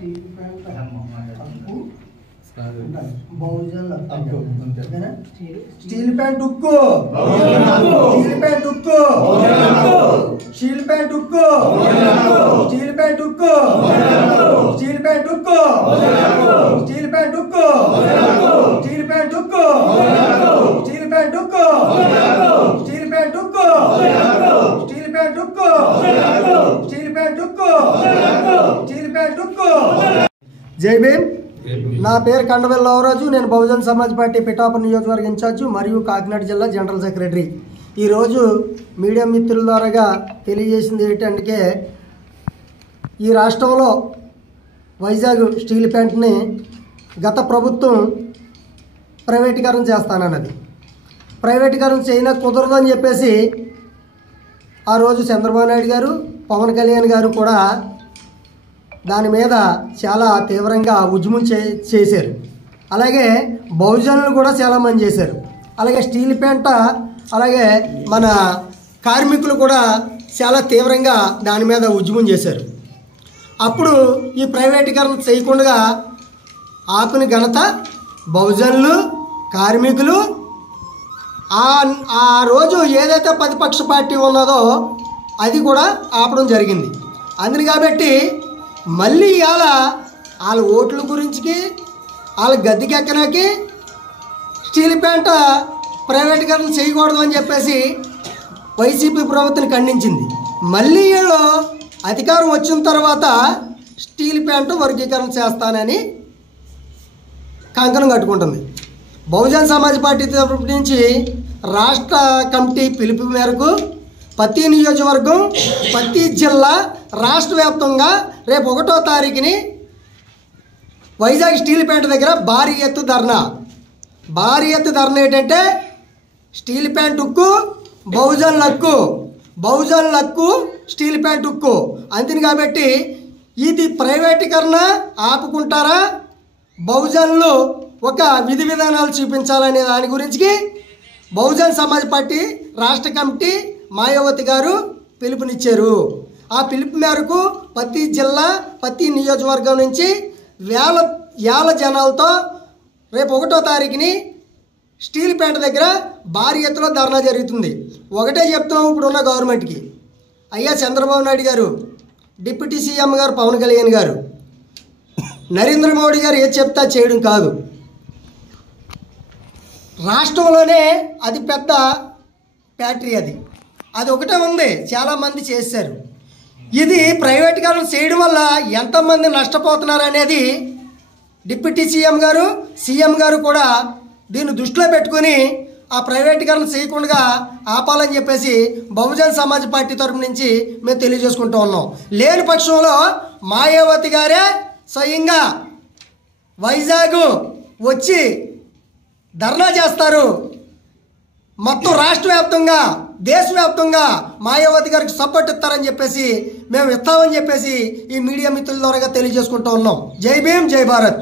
Steel pant ఉక్కు, steel pant ఉక్కు, steel pant ఉక్కు, స్టీల్ ప్యాంట్ ఉక్కు, స్టీల్ ప్యాంట్ ఉక్కు, స్టీల్ ప్యాంట్ ఉక్కు, స్టీల్ ప్యాంట్ ఉక్కు, స్టీల్ ప్యాంట్ ఉక్కు, స్టీల్ ప్యాంట్ ఉక్కు, స్టీల్ ప్యాంట్ ఉక్కు, స్టీల్ ప్యాంట్ ఉక్కు, స్టీల్ ప్యాంట్ ఉక్కు. జై భీమ్. నా పేరు కండవెల్ లవరాజు. నేను బహుజన్ సమాజ్ పార్టీ పిఠాపురం నియోజకవర్గ ఇన్ఛార్జు మరియు కాకినాడ జిల్లా జనరల్ సెక్రటరీ. ఈరోజు మీడియా మిత్రుల ద్వారాగా తెలియజేసింది ఏంటంటే, ఈ రాష్ట్రంలో వైజాగ్ స్టీల్ ప్లాంట్ని గత ప్రభుత్వం ప్రైవేటీకరణ చేస్తానన్నది. ప్రైవేటీకరణ చేయన కుదరదని చెప్పేసి ఆ రోజు చంద్రబాబు నాయుడు గారు, పవన్ కళ్యాణ్ గారు కూడా దాని మీద చాలా తీవ్రంగా ఉద్యమం చేశారు. అలాగే బహుజనులు కూడా చాలామంది చేశారు. అలాగే స్టీల్ ప్లాంట్, అలాగే మన కార్మికులు కూడా చాలా తీవ్రంగా దాని మీద ఉద్యమం చేశారు. అప్పుడు ఈ ప్రైవేటీకరణ చేయకుండా ఆపిన ఘనత బహుజనులు, కార్మికులు. ఆ రోజు ఏదైతే ప్రతిపక్ష పార్టీ ఉన్నదో అది కూడా ఆపడం జరిగింది. అందుని కాబట్టి మళ్ళీ ఇవాళ వాళ్ళ ఓట్ల గురించి, వాళ్ళ గద్దెకెక్కనాకి స్టీల్ ప్లాంట్ ప్రైవేటీకరణ చేయకూడదు అని చెప్పేసి వైసీపీ ప్రభుత్వం ఖండించింది. మళ్ళీ వీళ్ళు అధికారం వచ్చిన తర్వాత స్టీల్ ప్లాంట్ వర్గీకరణ చేస్తానని కంకణం కట్టుకుంటుంది. బహుజన్ సమాజ్ పార్టీ తరపు నుంచి రాష్ట్ర కమిటీ పిలుపు మేరకు ప్రతి నియోజకవర్గం, ప్రతి జిల్లా, రాష్ట్ర వ్యాప్తంగా రేపు 1వ తారీఖుని వైజాగ్ స్టీల్ ప్లాంట్ దగ్గర భారీ ఎత్తు ధర్నా ఏంటంటే, స్టీల్ ప్లాంట్ ఉక్కు, బహుజనుల హక్కు, బహుజనుల హక్కు, స్టీల్ ప్లాంట్ ఉక్కు. అందుని కాబట్టి ఇది ప్రైవేటీకరణ ఆపుకుంటారా, బహుజనులు ఒక విధి విధానాలు చూపించాలనే దాని గురించి బహుజన్ సమాజ్ పార్టీ రాష్ట్ర కమిటీ మాయావతి గారు పిలుపునిచ్చారు. ఆ పిలుపు మేరకు ప్రతి జిల్లా, ప్రతి నియోజకవర్గం నుంచి వేల జనాలతో రేపు 1వ తారీఖుని స్టీల్ ప్లాంట్ దగ్గర భారీ ఎత్తులో ధర్నా జరుగుతుంది. ఒకటే చెప్తున్నాం ఇప్పుడున్న గవర్నమెంట్కి, అయ్యా చంద్రబాబు నాయుడు గారు, డిప్యూటీ సీఎం గారు పవన్ కళ్యాణ్ గారు, నరేంద్ర మోడీ గారు ఏది చెప్తా చేయడం కాదు. రాష్ట్రంలోనే అది పెద్ద ఫ్యాక్టరీ, అది ఒకటే ఉంది, చాలామంది చేశారు. ఇది ప్రైవేటీకరణ చేయడం వల్ల ఎంతమంది నష్టపోతున్నారు అనేది డిప్యూటీ సీఎం గారు, సీఎం గారు కూడా దీన్ని దృష్టిలో పెట్టుకుని ఆ ప్రైవేటీకరణ చేయకుండా ఆపాలని చెప్పేసి బహుజన్ సమాజ్ పార్టీ తరపు నుంచి మేము తెలియజేసుకుంటూ ఉన్నాం. లేని పక్షంలో మాయావతి గారే స్వయంగా వైజాగ్ వచ్చి ధర్నా చేస్తారు. మొత్తం రాష్ట్ర వ్యాప్తంగా, దేశవ్యాప్తంగా మాయావతి గారికి సపోర్ట్ ఇస్తారని చెప్పేసి మేము ఇస్తామని చెప్పేసి ఈ మీడియా మిత్రుల ద్వారా తెలియజేసుకుంటూ ఉన్నాం. జై భీమ్, జై భారత్.